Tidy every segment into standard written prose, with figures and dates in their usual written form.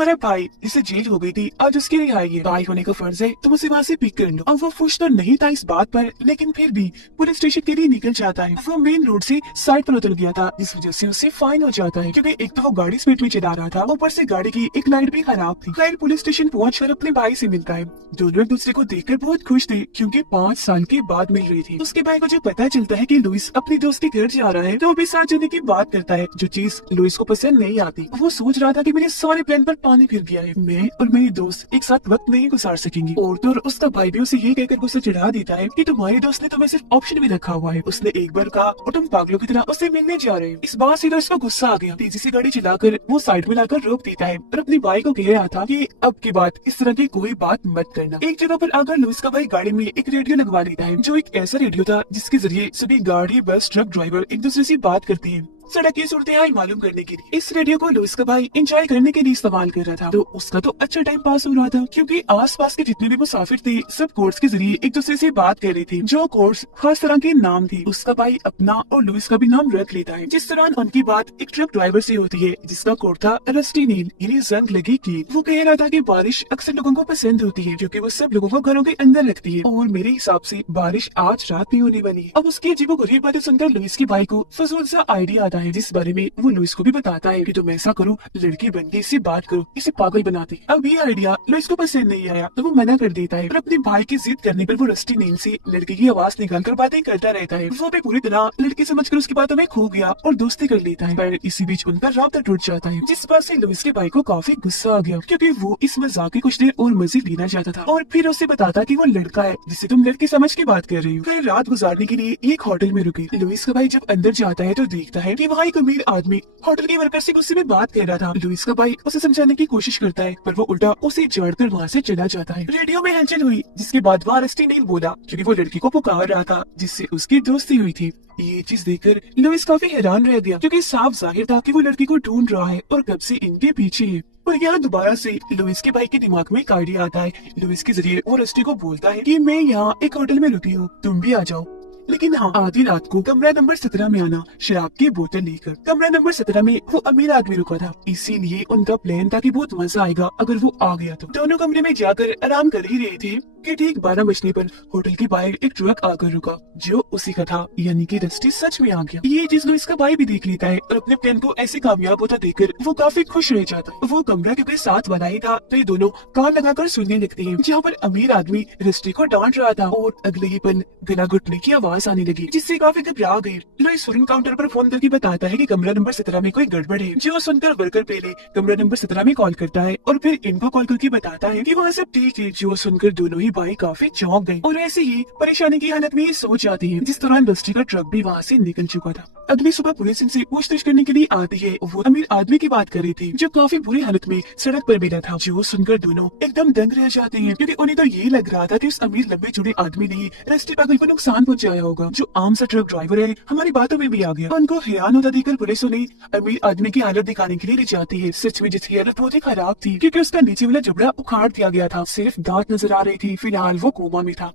तुम्हारा भाई जिसे जेल हो गई थी आज उसकी रिहाई है। भाई होने का फर्ज है तुम उसे वहाँ से पिक कर लो। अब वो खुश तो नहीं था इस बात पर, लेकिन फिर भी पुलिस स्टेशन के लिए निकल जाता है। वो मेन रोड से साइड पर उतर गया था, जिस वजह से उसे फाइन हो जाता है, क्योंकि एक तो वो गाड़ी स्पीड में चला रहा था, ऊपर से गाड़ी की एक लाइट भी खराब थी। खैर पुलिस स्टेशन पहुंचकर अपने भाई से मिलता है। दोनों एक दूसरे को देखकर बहुत खुश थे, क्योंकि 5 साल के बाद मिल रही थी। उसके भाई को जब पता चलता है कि लुइस अपने दोस्त के घर जा रहा है, तो वो भी साथ जाने की बात करता है, जो चीज लुइस को पसंद नहीं आती। वो सोच रहा था कि मेरे सारे प्लान पर पानी फिर गया है, मैं और मेरे दोस्त एक साथ वक्त नहीं गुजार सकेंगे। और तो उसका भाई भी उसे ये कहकर गुस्सा चढ़ा देता है कि तुम्हारे दोस्त ने तुम्हें सिर्फ ऑप्शन में रखा हुआ है। उसने एक बार कहा और तुम पागलों की तरह उससे मिलने जा रहे हो। इस बात से तो इसको गुस्सा आ गया। तेजी से गाड़ी चलाकर वो साइड में लाकर रोक देता है और अपने भाई को कह रहा था कि अब की बात इस तरह की कोई बात मत करना। एक जगह पर आकर लुइस का भाई गाड़ी में एक रेडियो लगवा लेता है, जो एक ऐसा रेडियो था जिसके जरिए सभी गाड़ी, बस, ट्रक ड्राइवर एक दूसरे से बात करते हैं सड़क की सूरत हाल मालूम करने के लिए। इस रेडियो को लुइस का भाई एंजॉय करने के लिए इस्तेमाल कर रहा था, तो उसका तो अच्छा टाइम पास हो रहा था, क्योंकि आसपास के जितने भी मुसाफिर थे सब कोर्स के जरिए एक दूसरे से बात कर रहे थे। जो कोर्स खास तरह के नाम थे, उसका भाई अपना और लुइस का भी नाम रख लेता है। जिस दौरान उनकी बात एक ट्रक ड्राइवर से होती है, जिसका कोड था रस्टी नील, यानी जंग लगी की। वो कह रहा था कि बारिश अक्सर लोगों को पसंद होती है, क्योंकि वो सब लोगों को घरों के अंदर रखती है, और मेरे हिसाब से बारिश आज रात में होने वाली है। अब उसकी अजीबोगरीब बातें सुनकर लुइस के भाई को फजूल सा आइडिया आता है, जिस बारे में वो लुइस को भी बताता है कि तुम ऐसा करो, लड़की बनके इससे बात करो, इसे पागल बनाते। अब ये आइडिया लुइस को पसंद नहीं आया, तो वो मना कर देता है, और अपने भाई की जिद करने पर वो रस्टी नील से लड़की की आवाज निकाल कर बातें करता रहता है। वो भी पूरी तरह लड़की समझकर उसकी बातों में खो गया और दोस्ती कर लेता है। पर इसी बीच उनका राब्ता टूट जाता है, जिस बात से लुइस के भाई को काफी गुस्सा आ गया, क्योंकि वो इस मजाक के कुछ देर और मजे लेना चाहता था, और फिर उसे बताता कि वो लड़का है जिसे तुम लड़की समझ के बात कर रही हो। फिर रात गुजारने के लिए एक होटल में रुके। लुइस का भाई जब अंदर जाता है तो देखता है कि वहाँ एक अमीर आदमी होटल के वर्कर से गुस्से में बात कर रहा था। लुइस का भाई उसे समझाने की कोशिश करता है, पर वो उल्टा उसे जड़कर वहाँ से चला जाता है। रेडियो में हलचल हुई, जिसके बाद वहाँ रस्टी नील बोला, क्योंकि वो लड़की को पुकार रहा था जिससे उसकी दोस्ती हुई थी। ये चीज देखकर लुइस काफी हैरान रह गया, क्योंकि साफ जाहिर था कि वो लड़की को ढूंढ रहा है और कब से इनके पीछे है। और यहाँ दोबारा से लुइस के भाई के दिमाग में एक आइडिया आता है। लुइस के जरिए वो रस्टी को बोलता है कि मैं यहाँ एक होटल में रुकी हूँ, तुम भी आ जाओ, लेकिन हाँ आधी रात को कमरा नंबर 17 में आना, शराब की बोतल लेकर। कमरा नंबर 17 में वो अमीर आदमी रुका था, इसीलिए उनका प्लान था कि बहुत मजा आएगा अगर वो आ गया तो। दोनों कमरे में जाकर आराम कर ही रहे थे कि ठीक 12 बजने पर होटल के बाहर एक ट्रक आकर रुका, जो उसी का था, यानी कि रस्टी सच में आ गया। ये चीज लुइस का भाई भी देख लेता है, और अपने प्लान को ऐसे कामयाब होता देखकर वो काफी खुश रह जाता है। वो कमरा क्योंकि साथ वाला ही था, तो ये दोनों कान लगाकर सुनने लगते हैं, जहाँ पर अमीर आदमी रस्टी को डांट रहा था, और अगले ही पल गला घुटने की आवाज आने लगी, जिससे काफी घबरा गई। लुइस फौरन काउंटर पर फोन करके बताता है कि कमरा नंबर 17 में कोई गड़बड़ है, जो सुनकर वर्कर पहले कमरा नंबर 17 में कॉल करता है, और फिर इनको कॉल करके बताता है कि वहाँ सब ठीक है, जो सुनकर दोनों ही भाई काफी चौंक गए, और ऐसे ही परेशानी की हालत में सो जाती है। जिस दौरान रस्टी का ट्रक भी वहाँ से निकल चुका था। अगली सुबह पुलिस इनसे पूछताछ करने के लिए आती है। वो अमीर आदमी की बात कर रही थी, जो काफी बुरी हालत में सड़क पर मिला था, जो सुनकर दोनों एकदम दंग रह जाते हैं, क्योंकि उन्हें तो ये लग रहा था कि उस अमीर लंबे चौड़े आदमी ने रस्टी पागल को नुकसान पहुंचाया होगा, जो आम सा ट्रक ड्राइवर है हमारी बातों में भी आ गया। उनको हैरान होता देखकर पुलिस उन्हें अमीर आदमी की हालत दिखाने के लिए ले जाती है। सच में जिसकी हालत बहुत ही खराब थी, क्योंकि उसका नीचे वाला जबड़ा उखाड़ दिया गया था, सिर्फ दांत नजर आ रही थी। फिलहाल वो कोमा में था।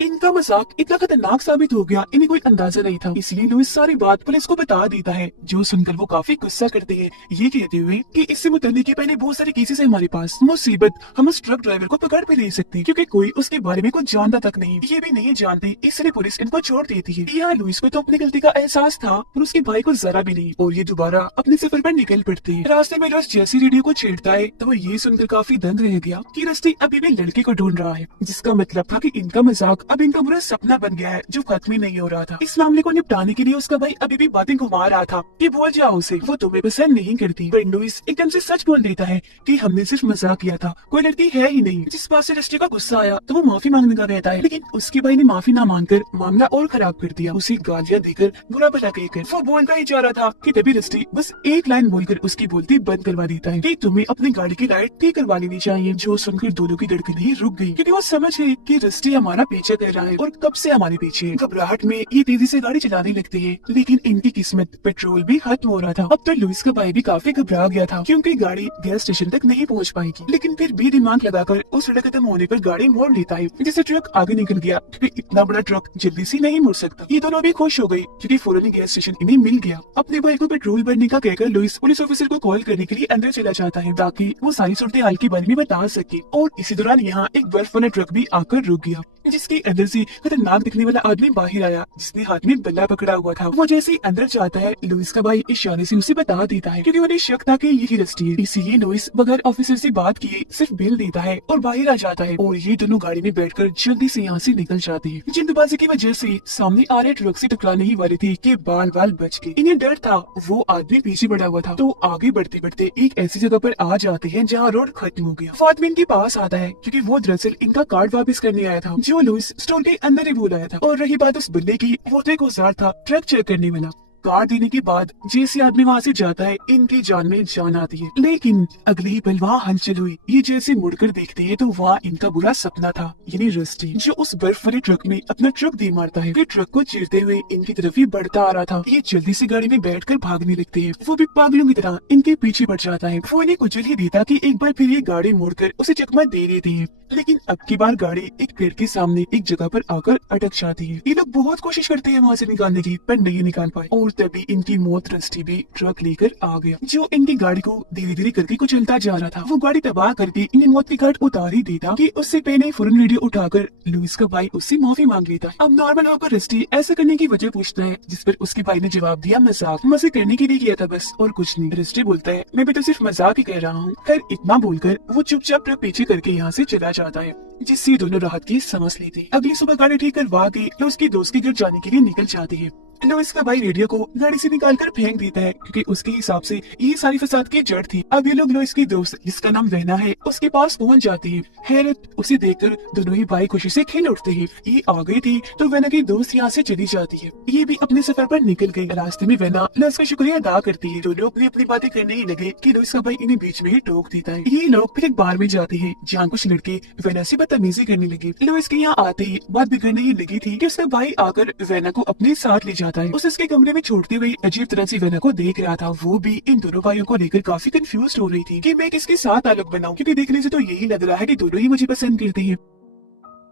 इनका मजाक इतना खतरनाक साबित हो गया, इन्हें कोई अंदाजा नहीं था, इसलिए लुइस सारी बात पुलिस को बता देता है, जो सुनकर वो काफी गुस्सा करते हैं, ये कहते हुए कि इससे मुतल्लिक के पहले बहुत सारे केसेस है हमारे पास, मुसीबत हम उस ट्रक ड्राइवर को पकड़ भी ले सकते हैं, क्योंकि कोई उसके बारे में कुछ जानता तक नहीं, ये भी नहीं जानते, इसलिए पुलिस इनको छोड़ देती है। यहाँ लुइस को तो अपनी गलती का एहसास था, पर उसके भाई को जरा भी नहीं, और ये दोबारा अपने सफर पर निकल पड़ते हैं। रास्ते में लुइस जैसी रेडियो को छेड़ता है, तो वो ये सुनकर काफी दंग रह गया कि रस्टी अभी भी लड़के को ढूंढ रहा है, जिसका मतलब था कि इनका मजाक अब इनका बुरा सपना बन गया है, जो खत्म ही नहीं हो रहा था। इस मामले को निपटाने के लिए उसका भाई अभी भी बातें घुमा रहा था कि भूल जाओ उसे, वो तुम्हें पसंद नहीं करती। पर लुइस एकदम से सच बोल देता है कि हमने सिर्फ मजाक किया था, कोई लड़की है ही नहीं। जिस बात से रस्टी का गुस्सा आया, तो वो माफी मांगने का कहता है, लेकिन उसके भाई ने माफी ना मांगकर मामला और खराब कर दिया, उसे गालियां देकर बुरा भला कहकर। वो बोलता ही जा रहा था कि तभी रस्टी बस एक लाइन बोलकर उसकी बोलती बंद करवा देता है कि तुम्हें अपनी गाड़ी की लाइट ठीक करवा लेनी चाहिए, जो सुनकर दोनों की धड़कनें रुक गई, क्योंकि वो समझ गई कि रस्टी हमारा पीछा कर रहा है और कब से हमारे पीछे। घबराहट में ये तेजी से गाड़ी चलाने लगते हैं, लेकिन इनकी किस्मत पेट्रोल भी खत्म हो रहा था। अब तो लुइस का भाई भी काफी घबरा गया था क्योंकि गाड़ी गैस स्टेशन तक नहीं पहुंच पाएगी, लेकिन फिर भी दिमाग लगाकर उस सड़क खत्म होने पर गाड़ी मोड़ लेता है, जिससे ट्रक आगे निकल गया क्योंकि इतना बड़ा ट्रक जल्दी से नहीं मुड़ सकता। ये दोनों भी खुश हो गई क्योंकि फौरन ही गैस स्टेशन इन्हें मिल गया। अपने भाई को पेट्रोल भरने का कहकर लुइस पुलिस ऑफिसर को कॉल करने के लिए अंदर चला जाता है ताकि वो सारी सूरत हाल के बारे में बता सके। और इसी दौरान यहाँ एक बर्फ वाला ट्रक भी आकर रुक गया, जिसके अंदर से खतरनाक दिखने वाला आदमी बाहर आया जिसने हाथ में बल्ला पकड़ा हुआ था। वो जैसे ही अंदर जाता है, लुइस का भाई इशारे से उसे बता देता है क्योंकि उन्हें शक था कि यही रस्टी है। इसीलिए लुइस बगैर ऑफिसर से बात किए सिर्फ बिल देता है और बाहर आ जाता है और ये दोनों गाड़ी में बैठकर जल्दी से यहाँ से निकल जाते हैं। जल्दबाजी की वजह से सामने आ रहे ट्रक से टकराने ही वाले थे कि बाल बाल बच गए। इन्हें डर था, वो आदमी पीछे बढ़ा हुआ था। तो आगे बढ़ते बढ़ते एक ऐसी जगह पर आ जाते हैं जहाँ रोड खत्म हो गया। फातिमा इनके पास आता है क्योंकि वो दरअसल इनका कार्ड वापस करने आया था जो लुइस स्टोर के अंदर ही भूल आया था। और रही बात उस बल्ले की, वो तो एक औजार था ट्रक चेक करने वाला। कार्ड देने के बाद जैसे आदमी वहाँ से जाता है, इनकी जान में जान आती है। लेकिन अगले ही पल वहाँ हलचल हुई। ये जैसे मुड़कर देखते हैं तो वहाँ इनका बुरा सपना था, यानी रस्टी जो उस बर्फ वाले ट्रक में अपना ट्रक दे मारता है। फिर ट्रक को चीरते हुए इनकी तरफ ही बढ़ता आ रहा था। ये जल्दी से गाड़ी में बैठकर भागने लगते हैं। वो भी पागलों की तरह इनके पीछे बढ़ जाता है। वो इन्हें कुचल ही देता कि एक बार फिर ये गाड़ी मोड़कर उसे चकमा दे देती है, लेकिन अब की बार गाड़ी एक पेड़ के सामने एक जगह पर आकर अटक जाती है। ये लोग बहुत कोशिश करते हैं वहाँ से निकालने की, पर नहीं निकाल पाए। और तभी इनकी मौत रस्टी भी ट्रक लेकर आ गया जो इनकी गाड़ी को धीरे धीरे करके कुचलता जा रहा था। वो गाड़ी तबाह करके इन्हें मौत की घाट उतार ही देता कि उससे पहले फौरन वीडियो उठाकर लुइस का भाई उससे माफी मांग लेता है। अब नॉर्मल होकर रस्टी ऐसा करने की वजह पूछता है, जिस पर उसके भाई ने जवाब दिया, मजाक मजे करने के लिए किया था बस, और कुछ नहीं। रस्टी बोलता है, मैं भी तो सिर्फ मजाक ही कह रहा हूँ। खैर इतना बोलकर वो चुपचाप ट्रक पीछे करके यहाँ से चला जाता है, जिससे दोनों राहत की सांस लेते। अगली सुबह गाड़ी ठीक करवा के तो उसके दोस्त के घर जाने के लिए निकल जाती है। लुइस का भाई रेडियो को गाड़ी से निकालकर फेंक देता है क्योंकि उसके हिसाब से ये सारी फसाद की जड़ थी। अब ये लोग लुइस की दोस्त जिसका नाम वहना है उसके पास पहुंच जाते हैं। हैरत उसे देखकर दोनों ही भाई खुशी से खिल उठते हैं। ये आ गई थी तो वहना की दोस्त यहाँ से चली जाती है। ये भी अपने सफर पर निकल गई। रास्ते में वहना लुइस का शुक्रिया अदा करती है। दोनों अपनी अपनी बातें करने ही लगे कि लुइस का भाई इन्हें बीच में ही टोक देता है। ये लोग फिर एक बार में जाते हैं जहाँ कुछ लड़के वहना से बदतमीजी करने लगे। लुइस के यहाँ आते ही बात बिगड़ने ही लगी थी कि उसका भाई आकर वहना को अपने साथ ले जाता है। उसे उसके कमरे में छोड़ते हुए अजीब तरह से वहना को देख रहा था। वो भी इन दोनों भाइयों को लेकर काफी कंफ्यूज हो रही थी कि मैं किसके साथ ताल्लुक बनाऊं, क्योंकि देखने से तो यही लग रहा है कि दोनों ही मुझे पसंद करते हैं।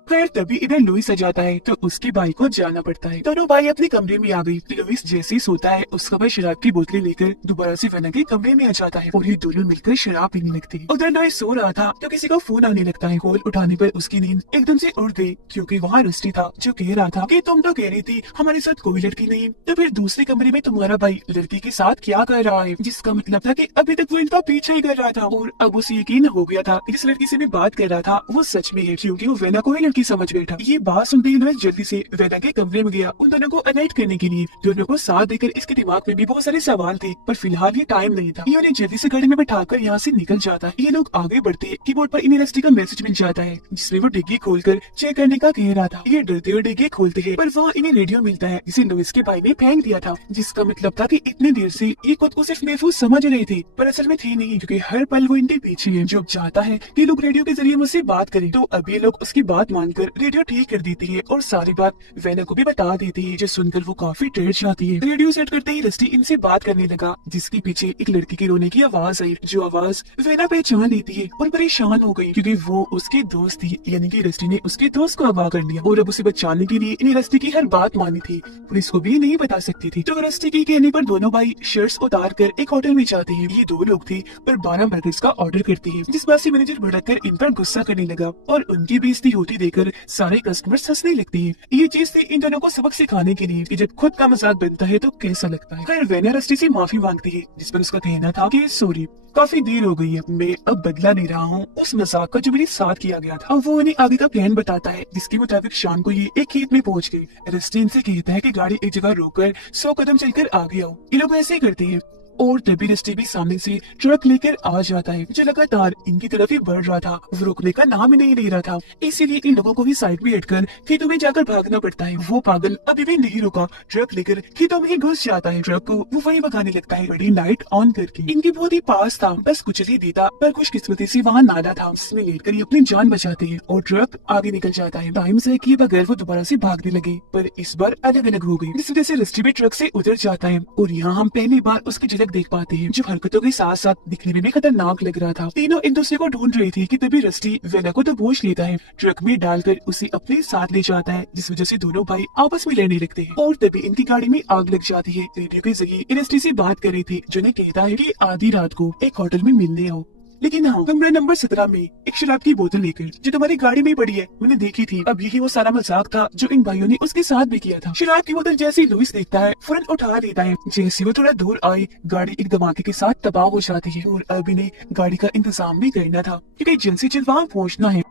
खैर तभी इधर लुइस आ जाता है तो उसके भाई को जाना पड़ता है। दोनों भाई अपने कमरे में आ गई। लुइस जैसे ही सोता है उसका भाई शराब की बोतलें लेकर दोबारा से वहना के कमरे में आ जाता है और ये दोनों मिलकर शराब पीने लगते हैं। उधर लुइस सो रहा था तो किसी का फोन आने लगता है। कॉल उठाने पर उसकी नींद एकदम से उड़ गई क्योंकि वहाँ रस्टी था जो कह रहा था कि तुम तो कह रही थी हमारे साथ कोई लड़की नहीं, तो फिर दूसरे कमरे में तुम्हारा भाई लड़की के साथ क्या कर रहा है, जिसका मतलब था कि अभी तक वो इनका पीछा ही कर रहा था। और अब उसे यकीन हो गया था जिस लड़की से भी बात कर रहा था वो सच में है, क्योंकि वो वहना को ही लड़की समझ बैठा। ये बात सुनते ही लुइस जल्दी से वहना के कमरे में गया उन दोनों को अलर्ट करने के लिए। दोनों को साथ देकर इसके दिमाग में भी बहुत सारे सवाल थे, पर फिलहाल ये टाइम नहीं था। ये उन्हें जल्दी से गाड़ी में बैठाकर यहाँ से निकल जाता है। ये लोग आगे बढ़ते कीबोर्ड पर इन्हें रस्टी का मैसेज मिल जाता है जिसमें वो डिग्गी खोलकर चेक करने का कह रहा था। ये डरते हुए डिग्गी खोलते हैं पर वहाँ इन्हें रेडियो मिलता है जिसे लुइस के भाई ने फेंक दिया था, जिसका मतलब था कि इतनी देर से ये खुद को सिर्फ महफूज समझ रहे थे पर असल में थे नहीं, क्योंकि हर पल वो इनके पीछे है। जो चाहता है कि लोग रेडियो के जरिए मुझसे बात करें, तो अब ये लोग उसकी बात मानकर रेडियो ठीक कर देती है और सारी बात वहना को भी बता देती है, जो सुनकर वो काफी डर जाती है। रेडियो सेट करते ही रस्टी इनसे बात करने लगा जिसके पीछे एक लड़की की रोने की आवाज आई, जो आवाज वहना पहचान लेती है और परेशान हो गई क्योंकि वो उसकी दोस्त थी, यानी कि रस्टी ने उसके दोस्त को अगवा कर लिया और अब उसे बचाने के लिए इन्हें रस्टी की हर बात मानी थी। पुलिस को भी नहीं बता सकती थी। तो रस्टी की कहने पर दोनों भाई शर्ट्स उतार कर एक होटल में जाते हैं। ये दो लोग थे और 12 बर्गर्स का ऑर्डर करते हैं, जिस बात से मैनेजर भड़क कर इन पर गुस्सा करने लगा और उनकी बेइज्जती होती देखकर सारे कस्टमर्स हंसने लगते हैं। ये चीज थी इन दोनों को सबक सिखाने के लिए कि जब खुद का मजाक बनता है तो कैसा लगता है। खैर वहना रस्टी से माफी मांगती है, जिस पर उसका कहना था कि सॉरी, काफी देर हो गई है, मैं अब बदला ले रहा हूँ उस मजाक का जो मेरे साथ किया गया था। अब वो उन्हें आगे का प्लान बताता है जिसके मुताबिक शाम को ये एक खेत में पहुंच गई। रस्टी इनसे कहता है कि गाड़ी एक जगह रोककर 100 कदम चलकर आगे आओ। ये लोग ऐसे ही करते हैं। और तभी रस्टी भी सामने से ट्रक लेकर आ जाता है जो लगातार इनकी तरफ ही बढ़ रहा था। वो रुकने का नाम ही नहीं ले रहा था, इसीलिए इन लोगों को भी साइड में हटकर खेतों में जाकर भागना पड़ता है। वो पागल अभी भी नहीं रुका, ट्रक लेकर खेतों में ही घुस जाता है। ट्रक को वो वही भगाने लगता है बड़ी लाइट ऑन करके। इनके बहुत ही पास था, बस कुछ ही देता, पर खुशकिस्मती से वहाँ नाला था, उसमें लेटकर ये अपनी जान बचाते हैं और ट्रक आगे निकल जाता है। टाइम से किए बगैर वो दोबारा से भागने लगे, पर इस बार अलग अलग हो गई, जिस वजह से रस्टी भी ट्रक से उतर जाता है। और यहाँ हम पहली बार उसकी झलक देख पाते हैं जो हरकतों के साथ साथ दिखने में भी खतरनाक लग रहा था। तीनों एक दूसरे को ढूंढ रही थी कि तभी रस्टी वेना को तो बोझ लेता है, ट्रक में डालकर उसे अपने साथ ले जाता है, जिस वजह से दोनों भाई आपस में लड़ने लगते हैं। और तभी इनकी गाड़ी में आग लग जाती है। रेडियो के जरिए रस्टी से बात कर रही थी जो ने कहता है कि आधी रात को एक होटल में मिलने आओ, लेकिन हाँ कमरा नंबर 17 में एक शराब की बोतल लेकर जो तुम्हारी गाड़ी में पड़ी है मैंने देखी थी। अब यही वो सारा मजाक था जो इन भाइयों ने उसके साथ भी किया था। शराब की बोतल जैसे ही लुइस देखता है फौरन उठा लेता है। जैसे वो थोड़ा दूर आई गाड़ी एक धमाके के साथ तबाह हो जाती है और अभी ने गाड़ी का इंतजाम भी करना था क्योंकि जल्द से जल्द वहाँ पहुँचना है।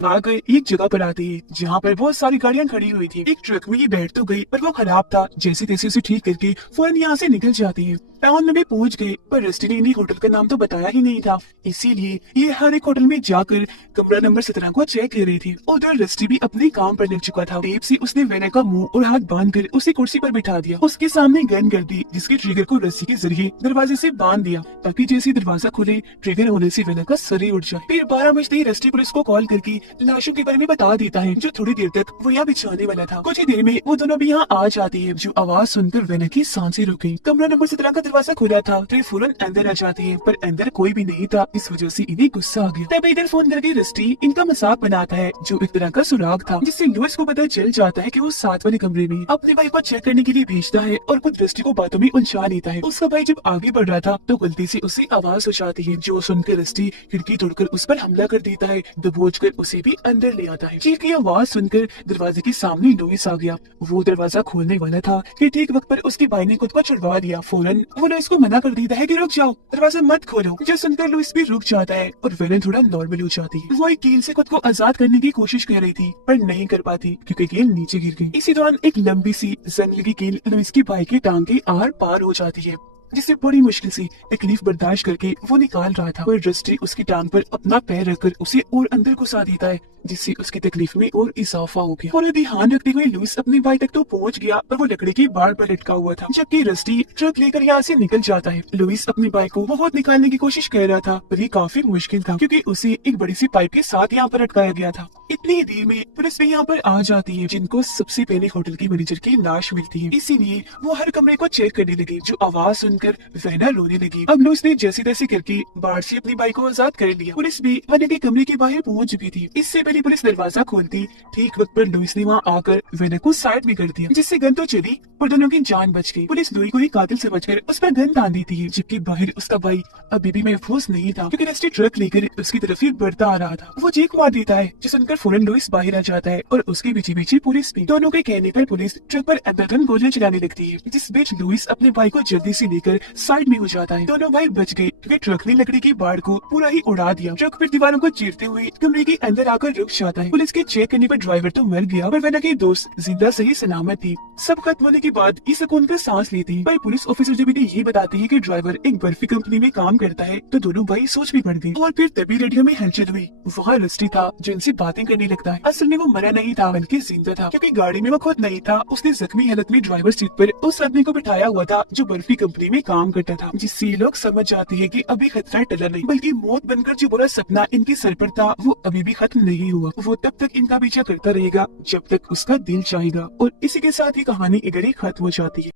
आकर एक जगह पर आती है जहाँ पर बहुत सारी गाड़ियां खड़ी हुई थी। एक ट्रक में ये बैठ तो गई पर वो खराब था, जैसे तैसे उसे ठीक करके फौरन यहाँ से निकल जाती है। टाउन में भी पहुंच गए पर रस्टी ने इन्हीं होटल का नाम तो बताया ही नहीं था, इसीलिए ये हर एक होटल में जाकर कमरा नंबर 17 को चेक कर रही थी। उधर रस्टी भी अपने काम पर लग चुका था। टेप से उसने वेना का मुंह और हाथ बांधकर उसे कुर्सी पर बिठा दिया, उसके सामने गन कर दी जिसके ट्रिगर को रस्सी के जरिए दरवाजे से बांध दिया ताकि जैसे दरवाजा खुले ट्रिगर होने से वेना का सर ही उठ जाए। फिर 12 बजते ही रस्टी पुलिस को कॉल करके लाशों के बारे में बता देता है जो थोड़ी देर तक वो यहाँ बिछाने वाला था। कुछ ही देर में वो दोनों भी यहाँ आ जाती है। जो आवाज सुनकर वेना की सांसें रुक गई। कमरा नंबर 17 का दरवाजा खुला था, फिर फौरन अंदर आ जाती है पर अंदर कोई भी नहीं था, इस वजह से इन्हें गुस्सा आ गया। तब इधर फोन करके रस्टी इनका मजाक बनाता है जो एक तरह का सुराग था, जिससे लुइस को पता चल जाता है कि वो साथ वाले कमरे में अपने भाई को चेक करने के लिए भेजता है और खुद रस्टी को बातों में उलझा लेता है। उसका भाई जब आगे बढ़ रहा था तो गलती से उसे आवाज हो जाती है जो सुनकर रस्टी खिड़की तोड़कर उस पर हमला कर देता है, दबोच कर उसे भी अंदर ले आता है। चीख की आवाज सुनकर दरवाजे के सामने लुइस आ गया। वो दरवाजा खोलने वाला था कि ठीक वक्त पर उसके भाई ने खुद को छुड़वा लिया। फौरन वो लुइस को मना कर देता है कि रुक जाओ, दरवाजा मत खोलो। जो सुनकर लुइस भी रुक जाता है और वेना थोड़ा नॉर्मल हो जाती है। वो एक कील से खुद को आजाद करने की कोशिश कर रही थी पर नहीं कर पाती क्योंकि कील नीचे गिर गई। इसी दौरान एक लंबी सी जंग लगी कील लुइस की भाई की टांग के आर पार हो जाती है, जिसे बड़ी मुश्किल से तकलीफ बर्दाश्त करके वो निकाल रहा था। पर रस्टी उसकी टांग पर अपना पैर रखकर उसे और अंदर घुसा देता है, जिससे उसकी तकलीफ में और इजाफा हो गया। और ध्यान रखते हुए लुइस अपने भाई तक तो पहुंच गया पर वो लकड़ी की बाड़ पर लटका हुआ था, जबकि रस्टी ट्रक लेकर यहाँ से निकल जाता है। लुइस अपने भाई को बहुत निकालने की कोशिश कर रहा था पर ये काफी मुश्किल था क्योंकि उसे एक बड़ी सी पाइप के साथ यहाँ पर अटकाया गया था। इतनी देर में पुलिस भी यहाँ पर आ जाती है, जिनको सबसे पहले होटल की मैनेजर की लाश मिलती है, इसीलिए वो हर कमरे को चेक करने लगे। जो आवाज सुनकर वेना रोने लगी। अब लुइस ने जैसे तैसे करके बाढ़ से अपनी बाइक को आजाद कर लिया। पुलिस भी वेना के कमरे के बाहर पहुंच चुकी थी। इससे पहले पुलिस दरवाजा खोलती ठीक वक्त पर लुइस ने वहाँ आकर वेना को साइड में कर दिया, जिससे गन तो चली और दोनों की जान बच गई। पुलिस लुई को ही कातिल समझकर उस पर गन तान देती है, जबकि बाहर उसका भाई अभी भी महफूज नहीं था क्योंकि रस्टी ट्रक लेकर उसकी तरफ ही बढ़ता आ रहा था। वो चीख मार देता है जो सुनकर फौरन लुइस बाहर आ जाता है और उसके पीछे पीछे पुलिस भी। दोनों के कहने पर पुलिस ट्रक पर अंधाधुंध गोलियां चलाने लगती है, जिस बीच लुइस अपने भाई को जल्दी से लेकर साइड में हो जाता है। दोनों भाई बच गए क्योंकि ट्रक ने लकड़ी की बाढ़ को पूरा ही उड़ा दिया। ट्रक फिर दीवारों को चीरते हुए कमरे के अंदर आकर रुक जाता है। पुलिस के चेक करने पर ड्राइवर तो मर गया पर वेना की दोस्त जिंदा सही सलामत थी। सब खत्म होने के बाद ये सुकून का सांस लेती पर पुलिस ऑफिसर जब इन्हें ये बताती है कि ड्राइवर एक बर्फी कंपनी में काम करता है तो दोनों भाई सोच में पड़ गए। और फिर तभी रेडियो में हलचल हुई। वहाँ रस्टी था जो इनसे बातें करने लगता है। असल में वो मरा नहीं था बल्कि जिंदा था क्योंकि गाड़ी में वो खुद नहीं था। उसने जख्मी हालत में ड्राइवर सीट पर उस आदमी को बिठाया हुआ था जो बर्फी कंपनी में काम करता था, जिससे लोग समझ जाते हैं कि अभी खतरा टला नहीं बल्कि मौत बनकर जो बुरा सपना इनके सर पर था वो अभी भी खत्म नहीं हुआ। वो तब तक इनका पीछा करता रहेगा जब तक उसका दिल चाहेगा। और इसी के साथ ही कहानी इधर ही खत्म हो जाती है।